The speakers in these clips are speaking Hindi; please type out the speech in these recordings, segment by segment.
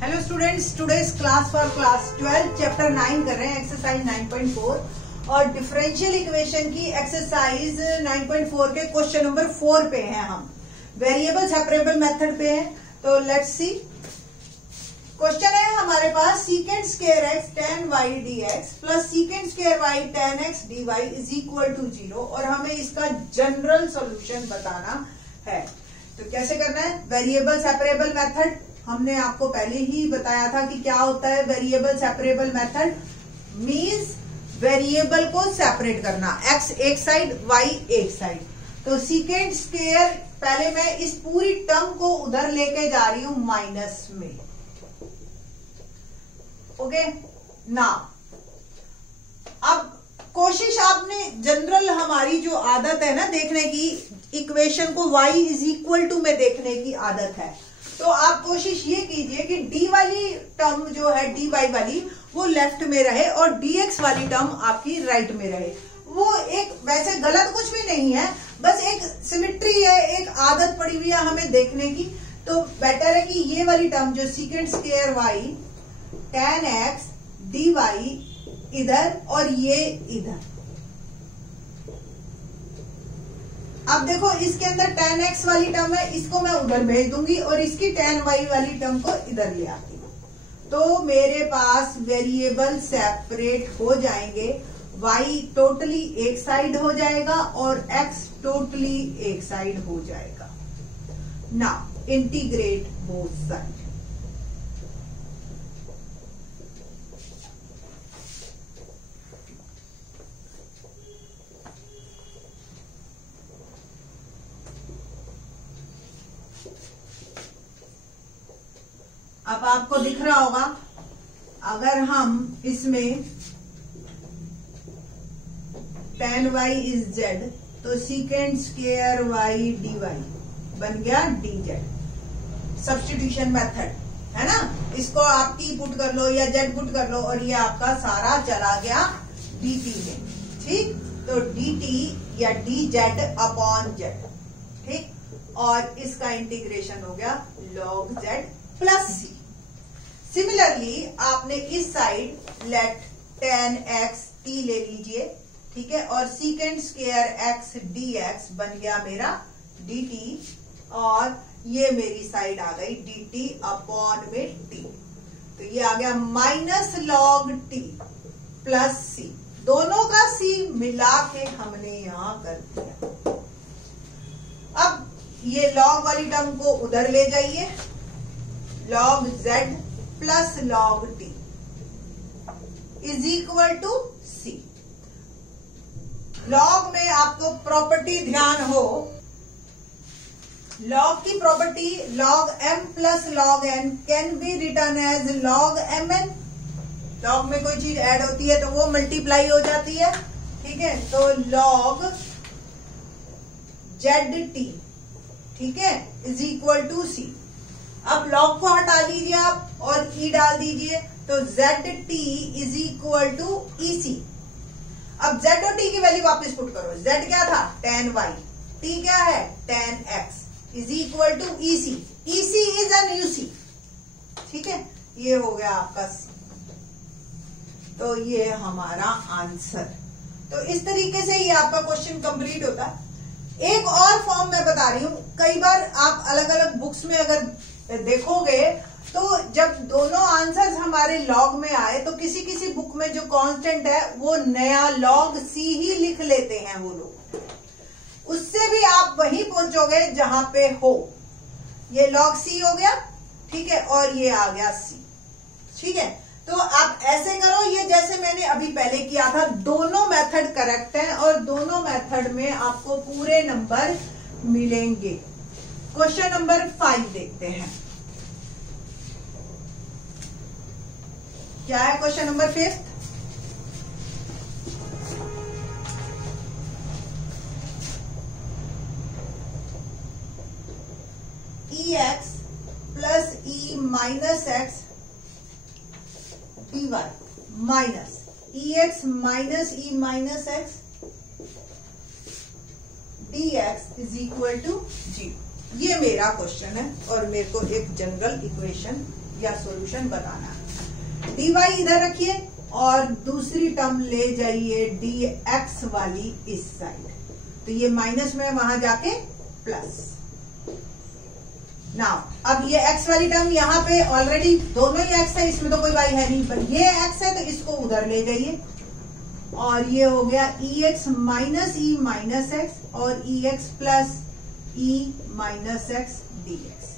Hello students, today's class for class 12 chapter 9 कर रहे हैं, एक्सरसाइज 9.4 और डिफरेंशियल इक्वेशन की एक्सरसाइज 9.4 के क्वेश्चन नंबर 4 पे हैं हम। वेरिएबल सेपरेबल मेथड पे हैं, तो लेट्स सी। क्वेश्चन है हमारे पास secant square x tan y dx plus secant square y tan x dy is equal to 0 और हमें इसका जनरल सॉल्यूशन बताना है। तो कैसे करना है? वेरिएबल सेपरेबल मेथड हमने आपको पहले ही बताया था कि क्या होता है variable separable method. Means variable को सेपरेट करना, x एक साइड y एक साइड। तो सीकेंड स्क्वायर, पहले मैं इस पूरी टर्म को उधर लेके जा रही हूं माइनस में। ओके ना, अब कोशिश आपने जनरल, हमारी जो आदत है ना देखने की, इक्वेशन को y इज इक्वल टू में देखने की आदत है। तो आप कोशिश ये कीजिए कि d वाली टर्म जो है dy वाली वो लेफ्ट में रहे और dx वाली टर्म आपकी राइट में रहे। वो एक वैसे गलत कुछ भी नहीं है, बस एक सिमिट्री है, एक आदत पड़ी हुई है हमें देखने की। तो बेटर है कि ये वाली टर्म जो सीकेंड square y tan x dy इधर और ये इधर। अब देखो इसके अंदर tan x वाली टर्म है, इसको मैं उधर भेज दूंगी और इसकी tan y वाली टर्म को इधर ले आती हूँ। तो मेरे पास वेरिएबल सेपरेट हो जाएंगे, y टोटली एक साइड हो जाएगा और x टोटली एक साइड हो जाएगा। Now integrate both side. अब आपको दिख रहा होगा, अगर हम इसमें tan y इज z तो सीकेंड स्क्वायर y dy बन गया dz। सब्स्टिट्यूशन मेथड है ना, इसको आप t पुट कर लो या z पुट कर लो और ये आपका सारा चला गया dt में। ठीक, तो dt या dz अपॉन z। ठीक, और इसका इंटीग्रेशन हो गया log z plus c। Similarly आपने इस side let tan x t ले लीजिए, ठीक है, और सीकेंड स्क्वायर x dx बन गया मेरा dt और ये मेरी साइड आ गई dt अपॉन में t। तो ये आ गया minus log t plus c। दोनों का c मिला के हमने यहां कर दिया। अब ये log वाली टर्म को उधर ले जाइए, log z plus log t is equal to c। log में आपको प्रॉपर्टी ध्यान हो, log की property log m plus log n can be written as log mn। log में कोई चीज ऐड होती है तो वो मल्टीप्लाई हो जाती है, ठीक है। तो log zt, ठीक है, इज इक्वल टू c। अब log को हटा लीजिए आप और e डाल दीजिए, तो zt is equal to ec। अब z और t की वैल्यू वापस पुट करो। z क्या था? tan y, t क्या है? tan x is equal to ec। ec is an uc, ठीक है, ये हो गया आपका c। तो ये हमारा आंसर। तो इस तरीके से ये आपका क्वेश्चन कंप्लीट होता है। एक और फॉर्म मैं बता रही हूं, कई बार आप अलग अलग बुक्स में अगर देखोगे तो जब दोनों आंसर्स हमारे लॉग में आए तो किसी किसी बुक में जो कांस्टेंट है वो नया log c ही लिख लेते हैं वो लोग। उससे भी आप वहीं पहुंचोगे जहां पे हो। ये log c हो गया, ठीक है, और ये आ गया c, ठीक है। तो आप ऐसे करो, ये जैसे मैंने अभी पहले किया था। दोनों मेथड करेक्ट है और दोनों मेथड में आपको पूरे नंबर मिलेंगे। क्वेश्चन नंबर 5 देखते हैं, क्या है question number 5। ex plus e minus x dy minus ex minus e minus x dx is equal to 0। ये मेरा क्वेश्चन है और मेरे को एक जनरल इक्वेशन या सॉल्यूशन बनाना है। dy इधर रखिए और दूसरी टर्म ले जाइए dx वाली इस साइड, तो ये माइनस में वहां जाके प्लस। नाउ अब ये x वाली टर्म यहाँ पे ऑलरेडी दोनों ही x है, इसमें तो कोई y है नहीं, पर ये x है तो इसको उधर ले जाइए और ये हो गया ex minus e minus x और ex plus e minus x dx।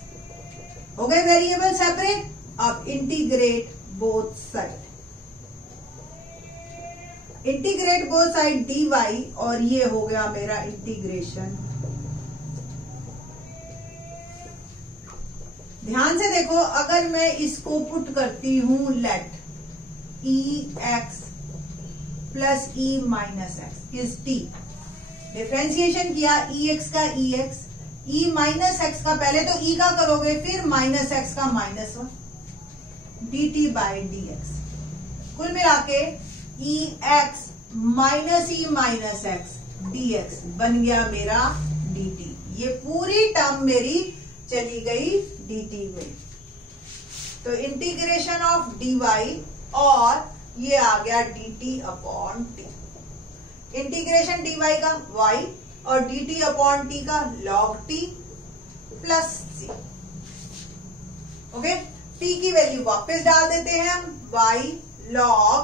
हो गए वेरिएबल सेपरेट। अब integrate both side, integrate both side dy और ये हो गया मेरा इंटीग्रेशन। ध्यान से देखो, अगर मैं इसको पुट करती हूं let ex plus e minus x is t, differentiation किया ex का ex, e माइनस x का पहले तो e का करोगे फिर माइनस x का माइनस 1 dt बाई dx, कुल मिला के ex minus e minus x dx बन गया मेरा dt। ये पूरी टर्म मेरी चली गई dt में, तो इंटीग्रेशन ऑफ dy और ये आ गया dt upon t। Integration dy का y और dt अपॉन t का log t plus c। Okay, t की वैल्यू वापस डाल देते हैं हम, y log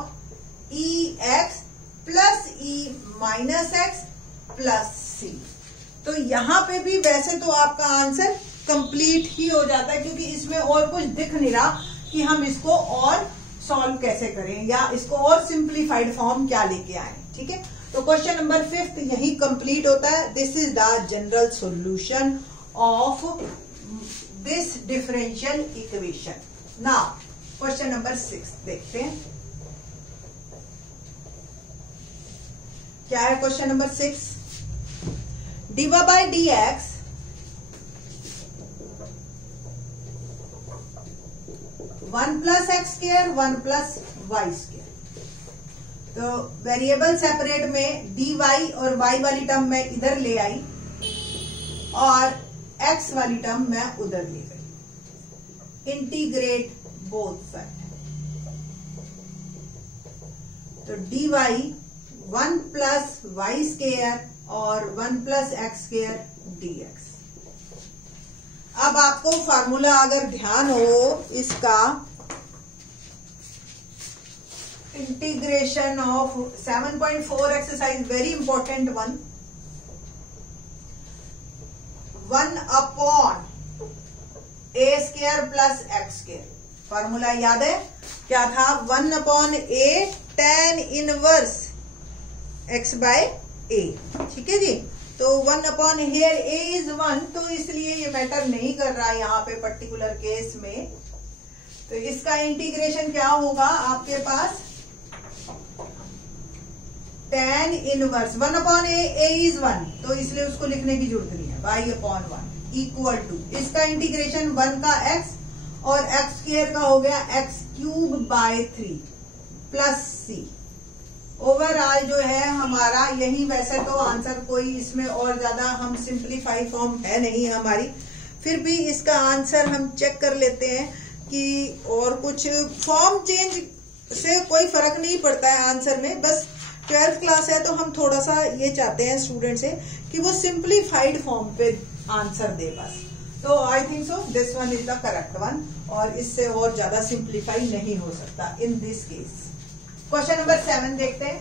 ex plus e minus x plus c। तो यहां पे भी वैसे तो आपका आंसर कंप्लीट ही हो जाता है, क्योंकि इसमें और कुछ दिख नहीं रहा कि हम इसको और सॉल्व कैसे करें या इसको और सिंप्लीफाइड फॉर्म क्या लेके आए। ठीक है, तो क्वेश्चन नंबर 5 यही कंप्लीट होता है। This is the general solution of this differential equation. Now question number 6 देखते हैं क्या है। Question number 6, dy by dx one plus x square one plus y square. तो वेरिएबल सेपरेट में dy और y वाली टर्म मैं इधर ले आई और x वाली टर्म मैं उधर ले गई। इंटीग्रेट बोथ साइड, तो dy one plus y square और one plus x square dx। अब आपको फार्मूला अगर ध्यान हो इसका, integration of 7.4 exercise very important one, 1 upon a square plus x square. Formula याद है क्या था? 1 upon a tan inverse x by a. ठीक है जी, तो 1 अपॉन हेयर a इज 1, तो इसलिए ये मैटर नहीं कर रहा है यहाँ पे पर्टिकुलर केस में। तो इसका इंटीग्रेशन क्या होगा आपके पास? tan inverse 1 upon a is 1, तो इसलिए उसको लिखने की जरूरत नहीं है, y अपॉन 1 इक्वल टू इसका इंटीग्रेशन 1 का x और x स्क्वायर का हो गया x cube by 3 plus c। Overall जो है हमारा यही, वैसे तो आंसर कोई इसमें और ज्यादा हम सिंप्लीफाई फॉर्म है नहीं हमारी, फिर भी इसका आंसर हम चेक कर लेते हैं कि और कुछ फॉर्म चेंज से कोई फर्क नहीं पड़ता है आंसर में। बस 12th क्लास है तो हम थोड़ा सा ये चाहते हैं स्टूडेंट से कि वो सिंप्लीफाइड फॉर्म पे आंसर दे बस। तो I think so this one is the correct one, और इससे और ज्यादा सिंप्लीफाई नहीं हो सकता in this case. Question number 7 देखते हैं।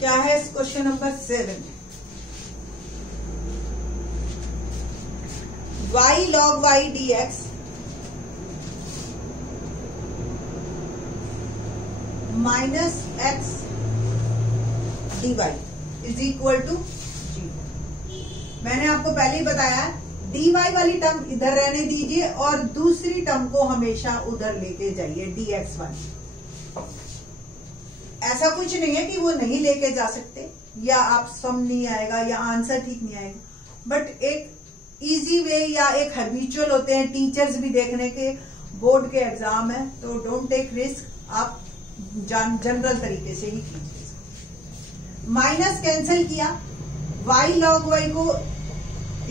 क्या है question number 7? y log y dx minus x dy is equal to 0। मैंने आपको पहले ही बताया dy वाली टर्म इधर रहने दीजिए और दूसरी टर्म को हमेशा उधर लेके जाइए dx वाली। ऐसा कुछ नहीं है कि वो नहीं लेके जा सकते या आप सम नहीं आएगा या आंसर ठीक नहीं आएगा, बट एक इजी वे या एक हैबिचुअल होते हैं टीचर्स भी देखने के, बोर्ड के एग्जाम है तो डोंट टेक रिस्क, आप जनरल तरीके से ही कीजिए। माइनस कैंसिल किया, y log y को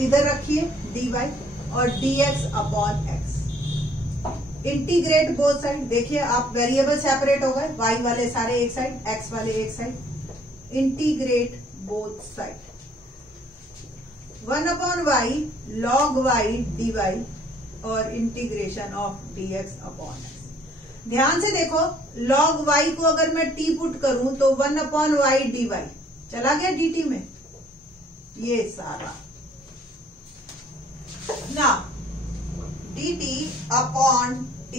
इधर रखिए dy और dx upon x। Integrate both side, देखिए आप वेरिएबल सेपरेट हो गए, y वाले सारे एक साइड, x वाले एक side. Integrate both side, 1 upon y log y dy और integration of dx upon x। ध्यान से देखो, log y को अगर मैं t पुट करूं तो 1 अपॉन y dy चला गया dt में, ये सारा ना dt upon t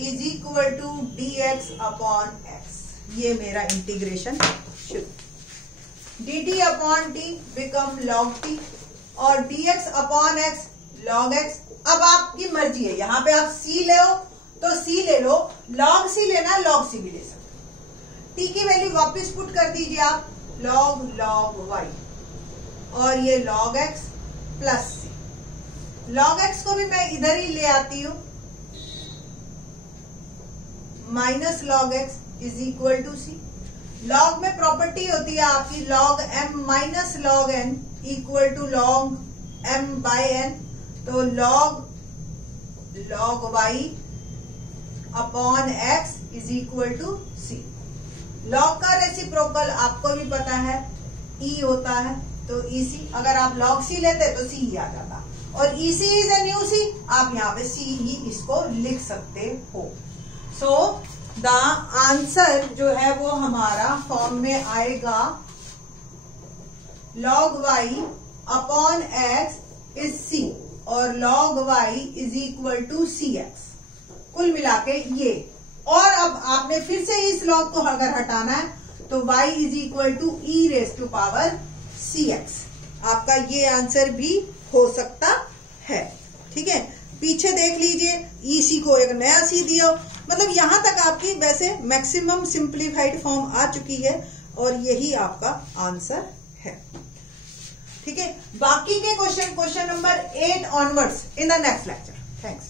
is equal to dx upon x, ये मेरा इंटीग्रेशन शुरू। dt upon t become log t और dx upon x log x। अब आपकी मर्जी है, यहां पे आप c ले हो तो c ले लो, log c लेना log c भी ले सकते। t की वैल्यू वापस पुट कर दीजिए आप, log y और ये log x plus c। log x को भी मैं इधर ही ले आती हूं, minus log x is equal to c। log में प्रॉपर्टी होती है आपकी log m minus log n equal to log m by n, तो log y upon x is equal to c। log का रेसिप्रोकल आपको भी पता है e होता है, तो EC, अगर आप log c लेते तो c ही आ जाता, और EC is a new c, आप यहाँ पे c ही इसको लिख सकते हो। सो द आंसर जो है वो हमारा फॉर्म में आएगा log y upon x is c और log y is equal to cx, कुल मिला के ये। और अब आपने फिर से इस log को अगर हटाना है तो y is equal to e raise to power cx, आपका ये आंसर भी हो सकता है। ठीक है, पीछे देख लीजिए, EC को एक नया C दिया, मतलब यहां तक आपकी वैसे मैक्सिमम सिंप्लीफाइड फॉर्म आ चुकी है और यही आपका आंसर है। ठीक है, बाकी के question number 8 onwards in the next lecture. Thanks.